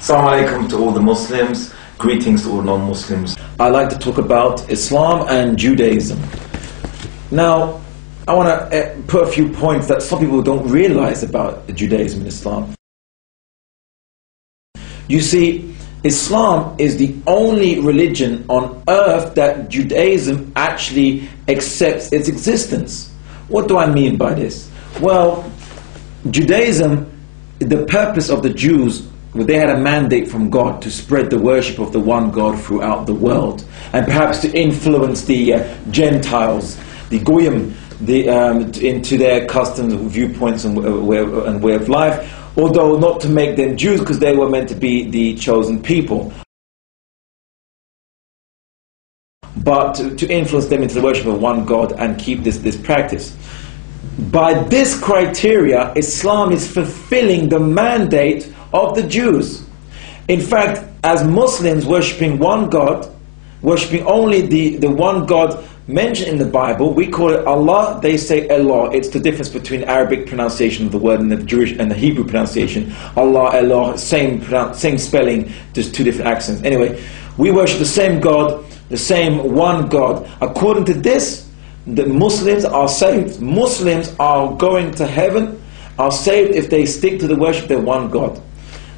Assalamu alaikum to all the Muslims, greetings to all non-Muslims. I like to talk about Islam and Judaism. Now, I want to put a few points that some people don't realize about Judaism and Islam. You see, Islam is the only religion on earth that Judaism actually accepts its existence. What do I mean by this? Well, Judaism, the purpose of the Jews, they had a mandate from God to spread the worship of the one God throughout the world, and perhaps to influence the Gentiles, the Goyim, into their customs, viewpoints, and way of life, although not to make them Jews, because they were meant to be the chosen people, but to influence them into the worship of one God and keep this practice. By this criteria, Islam is fulfilling the mandate of the Jews. In fact, as Muslims worshipping one God, worshipping only the one God mentioned in the Bible, we call it Allah, they say Allah. It's the difference between Arabic pronunciation of the word and the Jewish and the Hebrew pronunciation. Allah, Allah, same spelling, just two different accents. Anyway, we worship the same God, the same one God. According to this, the Muslims are saved. Muslims are going to heaven, are saved if they stick to the worship of their one God.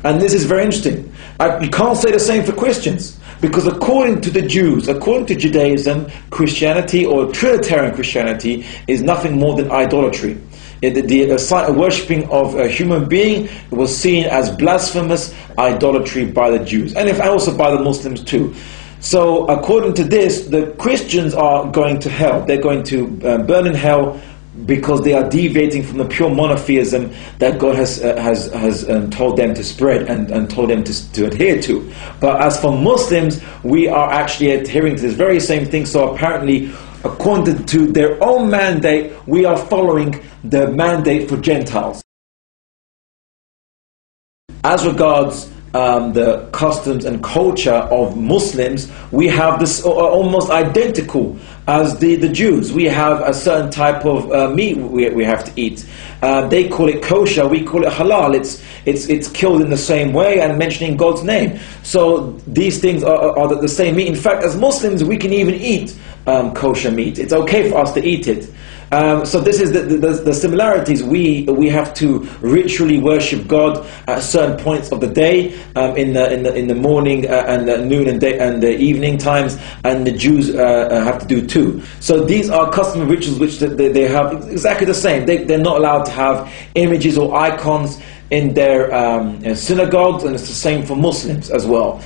And this is very interesting. You can't say the same for Christians, because according to the Jews, according to Judaism, Christianity or Trinitarian Christianity is nothing more than idolatry. The worshipping of a human being was seen as blasphemous idolatry by the Jews, and also by the Muslims too. So according to this, the Christians are going to hell. They're going to burn in hell because they are deviating from the pure monotheism that God has told them to spread and told them to adhere to. But as for Muslims, we are actually adhering to this very same thing. So apparently, according to their own mandate, we are following the mandate for Gentiles. As regards the customs and culture of Muslims, we have this almost identical as the Jews. We have a certain type of meat we have to eat. They call it kosher, we call it halal. It's killed in the same way and mentioning God's name. So these things are the same meat. In fact, as Muslims, we can even eat kosher meat. It's okay for us to eat it. So this is the similarities. We have to ritually worship God at certain points of the day, in the morning and the noon and day and the evening times, and the Jews have to do too. So these are customary rituals which they have exactly the same. They're not allowed to have images or icons in their synagogues, and it's the same for Muslims as well.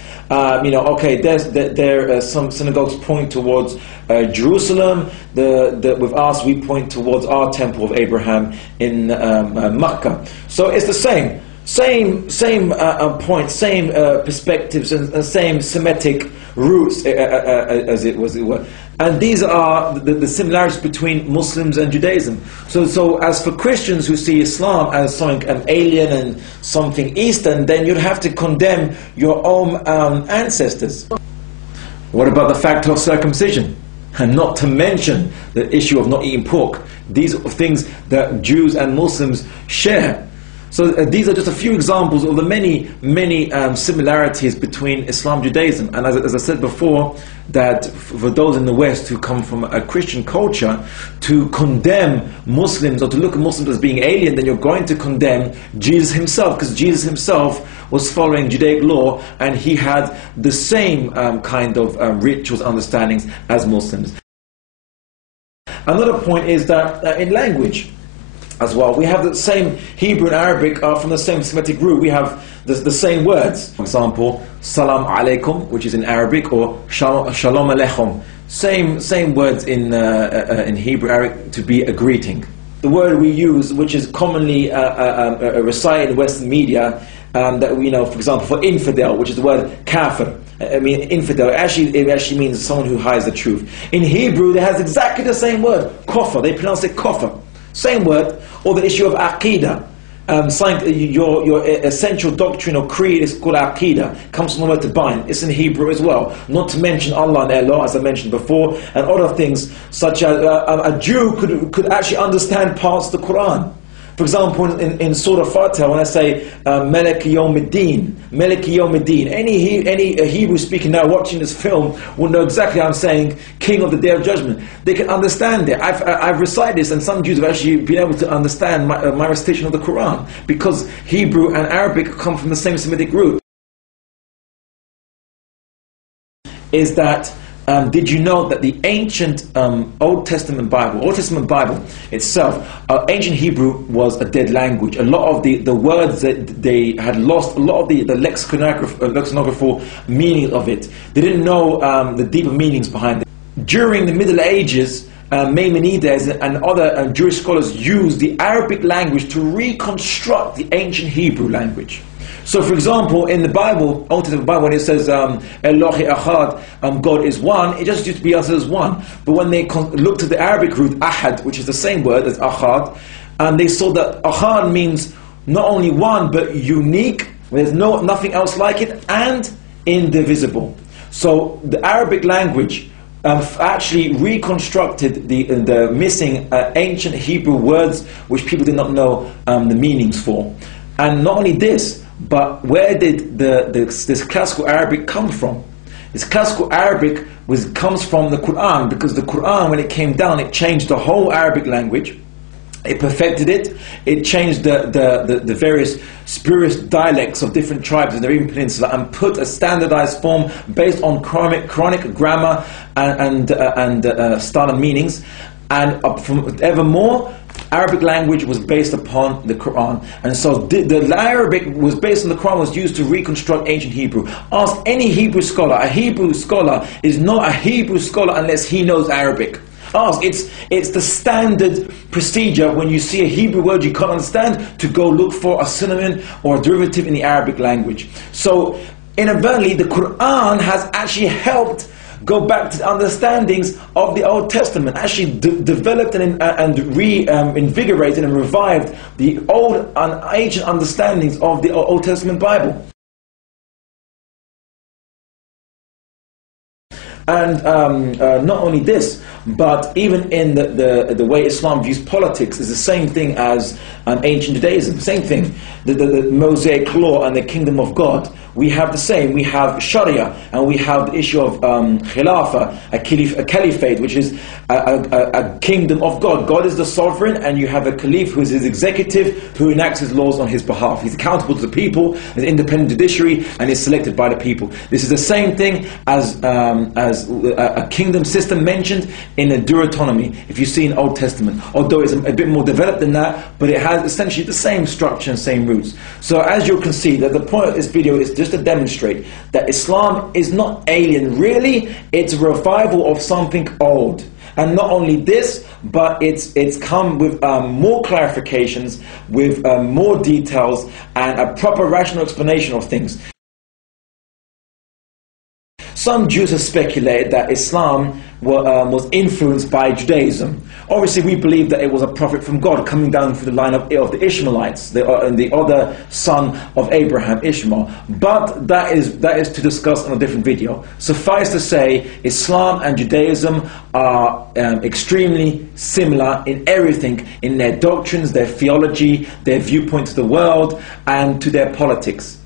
Some synagogues point towards Jerusalem. With us, we point towards our temple of Abraham in Makkah. So it's the same point, same perspectives, and same Semitic roots, as it were. And these are the similarities between Muslims and Judaism. So as for Christians who see Islam as something alien and something Eastern, then you'd have to condemn your own ancestors. What about the fact of circumcision? And not to mention the issue of not eating pork. These are things that Jews and Muslims share. So these are just a few examples of the many similarities between Islam and Judaism. And as I said before, that for those in the West who come from a Christian culture, to condemn Muslims or to look at Muslims as being alien, then you're going to condemn Jesus himself, because Jesus himself was following Judaic law and he had the same kind of rituals, understandings as Muslims. Another point is that in language as well, we have the same Hebrew and Arabic are from the same Semitic root. We have the same words. For example, salam alaikum, which is in Arabic, or shalom aleichem. Same words in Hebrew Arabic to be a greeting. The word we use, which is commonly recited in Western media, that we know, for example, for infidel, which is the word kafir. I mean, infidel, it actually means someone who hides the truth. In Hebrew, it has exactly the same word, kofar. They pronounce it kofar. Same word. Or the issue of aqidah. Your essential doctrine or creed is called aqidah. Comes from the word to bind. It's in Hebrew as well. Not to mention Allah and Allah, as I mentioned before, and other things such as a Jew could actually understand parts of the Quran. For example, in Surah Fatiha, when I say Maliki Yawmiddin, any Hebrew speaking now watching this film will know exactly how I'm saying King of the Day of Judgment. They can understand it. I've recited this, and some Jews have actually been able to understand my recitation of the Quran, because Hebrew and Arabic come from the same Semitic root. Is that did you know that the ancient Old Testament Bible itself, ancient Hebrew was a dead language. A lot of the words that they had lost, a lot of the lexicographical meaning of it. They didn't know the deeper meanings behind it. During the Middle Ages, Maimonides and other Jewish scholars used the Arabic language to reconstruct the ancient Hebrew language. So, for example, in the Bible, Old Testament Bible, when it says Elohi Achad, God is one, it just used to be answered as one. But when they looked at the Arabic root Ahad, which is the same word as Achad, and they saw that Achad means not only one, but unique, there's nothing else like it, and indivisible. So the Arabic language actually reconstructed the missing ancient Hebrew words which people did not know the meanings for. And not only this, but where did this classical Arabic come from? This classical Arabic comes from the Quran, because the Quran, when it came down, it changed the whole Arabic language. It perfected it. It changed the various spurious dialects of different tribes in the Arabian Peninsula and put a standardized form based on Quranic grammar and style and meanings. And from evermore, Arabic language was based upon the Quran, and so the Arabic was based on the Quran, was used to reconstruct ancient Hebrew. Ask any Hebrew scholar. A Hebrew scholar is not a Hebrew scholar unless he knows Arabic. Ask. It's the standard procedure when you see a Hebrew word you can't understand to go look for a synonym or a derivative in the Arabic language. So inadvertently, the Quran has actually helped go back to the understandings of the Old Testament, actually developed and reinvigorated and revived the old and ancient understandings of the Old Testament Bible. And not only this, but even in the way Islam views politics is the same thing as ancient Judaism. Same thing. The Mosaic law and the kingdom of God. We have the same. We have Sharia, and we have the issue of Khilafah, a caliphate, which is a kingdom of God. God is the sovereign, and you have a caliph who is his executive, who enacts his laws on his behalf. He's accountable to the people, an independent judiciary, and is selected by the people. This is the same thing as a kingdom system mentioned in the Deuteronomy, if you see in Old Testament, although it's a bit more developed than that, but it has essentially the same structure and same roots. So as you can see, that the point of this video is just to demonstrate that Islam is not alien. Really, it's a revival of something old. And not only this, but it's come with more clarifications, with more details, and a proper rational explanation of things. Some Jews have speculated that Islam was influenced by Judaism. Obviously, we believe that it was a prophet from God coming down through the line of the Ishmaelites, the other son of Abraham, Ishmael. But that is to discuss on a different video. Suffice to say, Islam and Judaism are extremely similar in everything, in their doctrines, their theology, their viewpoint to the world, and to their politics.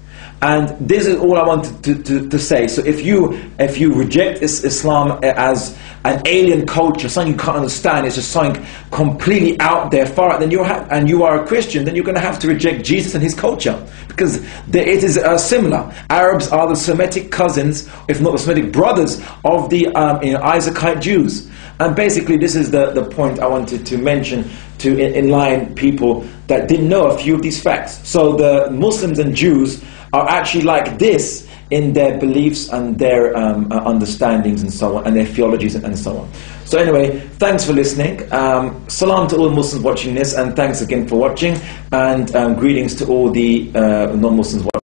And this is all I wanted to say. So if you reject Islam as an alien culture, something you can't understand, it's just something completely out there, far out, then and you are a Christian, then you're going to have to reject Jesus and his culture, because it is similar. Arabs are the Semitic cousins, if not the Semitic brothers, of the Isaacite Jews. And basically, this is the point I wanted to mention to enlighten people that didn't know a few of these facts. So the Muslims and Jews are actually like this in their beliefs and their understandings and so on, and their theologies and so on. So anyway, thanks for listening. Salam to all Muslims watching this, and thanks again for watching, and greetings to all the non-Muslims watching.